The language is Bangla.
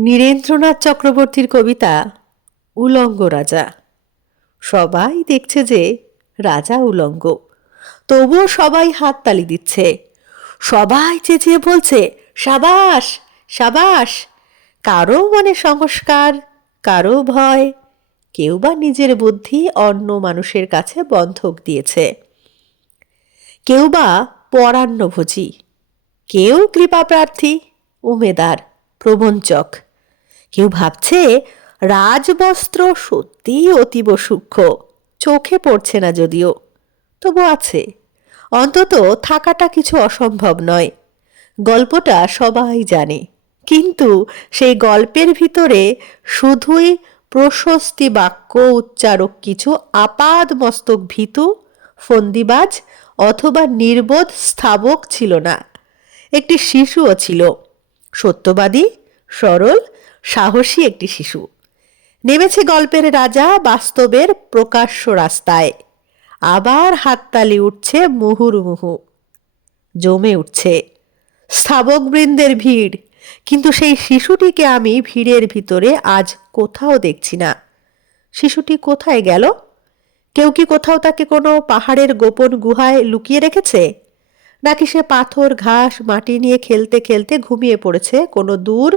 নীরেন্দ্রনাথ চক্রবর্তীর কবিতা উলঙ্গ রাজা। সবাই দেখছে যে রাজা উলঙ্গ, তবুও সবাই হাততালি দিচ্ছে। সবাই চেঁচিয়ে বলছে সাবাস সাবাস। কারো মনে সংস্কার, কারো ভয়, কেউ বা নিজের বুদ্ধি অন্য মানুষের কাছে বন্ধক দিয়েছে, কেউ বা পরান্নভোজী, কেউ কৃপাপ্রার্থী, উমেদার, প্রবঞ্চক। কেউ ভাবছে রাজবস্ত্র সত্যিই অতীব সূক্ষ্ম, চোখে পড়ছে না যদিও, তবু আছে। অন্তত থাকাটা কিছু অসম্ভব নয়। গল্পটা সবাই জানে, কিন্তু সেই গল্পের ভিতরে শুধুই প্রশস্তি বাক্য উচ্চারক কিছু আপাদ মস্তক ভীতু, ফন্দিবাজ অথবা নির্বোধ স্থাবক ছিল না। একটি শিশুও ছিল, সত্যবাদী, সরল, সাহসী একটি শিশু। নেমেছে গল্পের রাজা বাস্তবের প্রকাশ্য রাস্তায়। আবার হাততালি উঠছে মুহুর্মুহু, জমে উঠছে স্থাবকবৃন্দের ভিড়। কিন্তু সেই শিশুটিকে আমি ভিড়ের ভিতরে আজ কোথাও দেখছি না। শিশুটি কোথায় গেল? কেউ কি কোথাও তাকে কোনো পাহাড়ের গোপন গুহায় লুকিয়ে রেখেছে? নাকি সে পাথর ঘাস মাটি নিয়ে খেলতে খেলতে ঘুমিয়ে পড়েছে কোনো দূর